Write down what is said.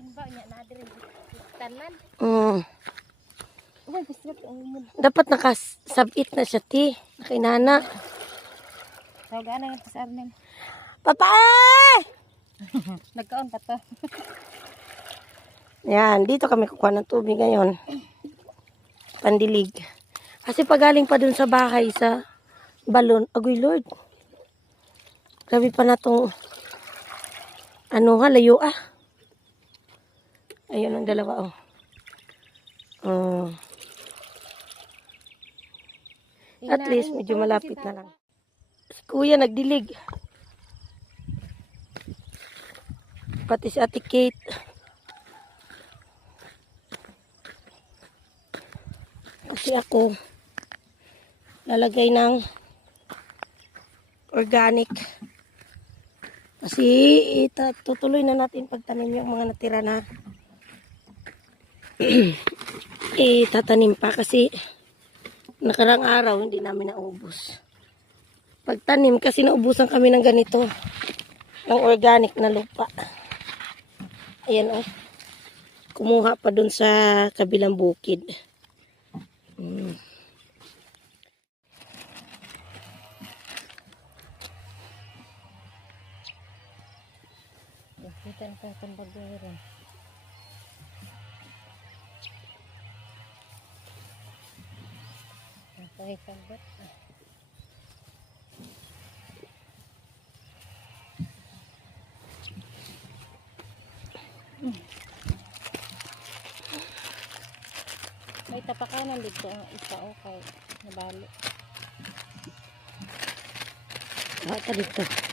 timba niya na dire tanan. Dapat nakasabit na siya, ti. Nakinana. Tawagan na sa Arnel. Papa! Nagkaon pa to. Yan, dito kami kukuha ng tubig ngayon. Pandilig. Kasi pagaling pa dun sa bahay sa balon. Agoy Lord. Grabe pa na tong layo Ayun ang dalawa At least medyo malapit na lang. Si Kuya nagdilig. Pati si Ate Kate. Kasi ako lalagay ng organic. Kasi tutuloy na natin pagtanim yung mga natira na tatanim pa kasi nakarang araw hindi namin naubos. Pagtanim kasi naubusan kami ng ganito, ng organic na lupa. Ayan kumuha pa dun sa kabilang bukid. Kita na itong bagay. Okay, sabat. May tapakanan dito ang isa okay. Nabalo. Baka dito.